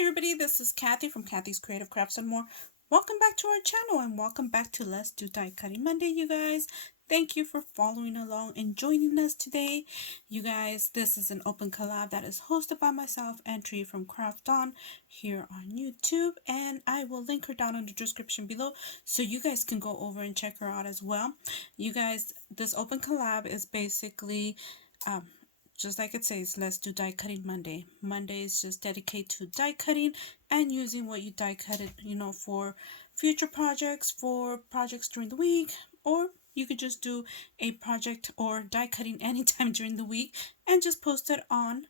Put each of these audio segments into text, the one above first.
everybody, this is Kathy from Kathy's Creative Crafts and More. Welcome back to our channel and welcome back to Let's Do Die Cutting Monday, you guys. Thank you for following along and joining us today. You guys, this is an open collab that is hosted by myself and Tree from Craft On here on YouTube, and I will link her down in the description below so you guys can go over and check her out as well. You guys, this open collab is basically just like it says, let's do die cutting Monday. Monday is just dedicated to die cutting and using what you die cutted, for future projects, for projects during the week, or you could just do a project or die cutting anytime during the week and just post it on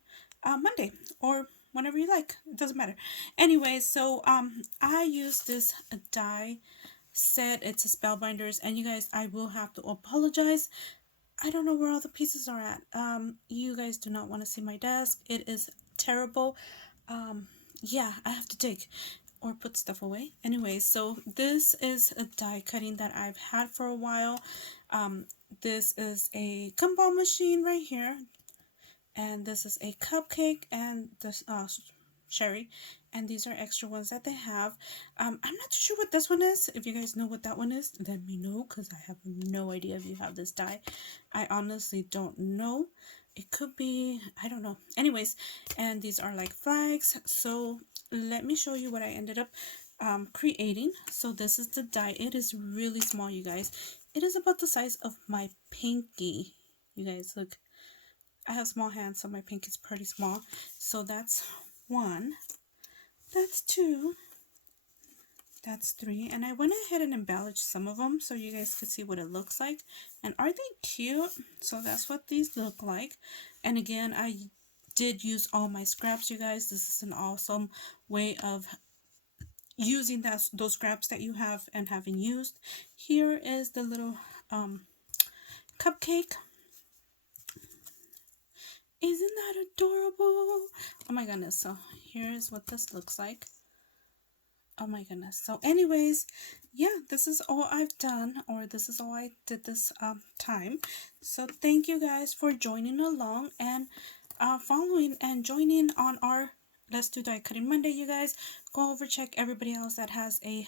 Monday or whenever you like. It doesn't matter. Anyway, so I use this die set. It's a spellbinders, and you guys, I will have to apologize. I don't know where all the pieces are at. You guys do not want to see my desk. It is terrible. Yeah, I have to dig or put stuff away. Anyway, so this is a die cutting that I've had for a while. This is a gumball machine right here. And this is a cupcake and this sherry, and these are extra ones that they have. I'm not too sure what this one is. If you guys know what that one is, let me know, because I have no idea if you have this die. I honestly don't know. It could be, I don't know. Anyways, and these are like flags. So let me show you what I ended up creating. So this is the die. It is really small, you guys. It is about the size of my pinky. You guys, look. I have small hands, so my pinky is pretty small. So that's one, that's two, that's three. And I went ahead and embellished some of them so you guys could see what it looks like. And are they cute? So that's what these look like. And again, I did use all my scraps, you guys. This is an awesome way of using those scraps that you have and having used. Here is the little cupcake. Isn't that adorable? Oh my goodness. So here's what this looks like. Oh my goodness. So anyways, yeah, this is all I've done, or this is all I did this time. So thank you guys for joining along and following and joining on our Let's Do Die Cutting Monday, you guys. Go over, check everybody else that has a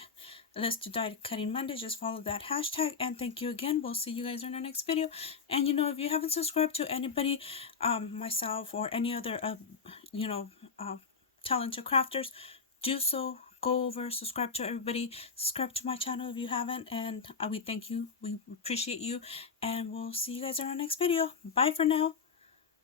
Let's Do Die Cutting Monday. Just follow that hashtag, and thank you again. We'll see you guys in our next video. And if you haven't subscribed to anybody, myself or any other talented crafters, do so. Go over, subscribe to everybody, subscribe to my channel if you haven't, and we thank you, we appreciate you, and we'll see you guys in our next video. Bye for now.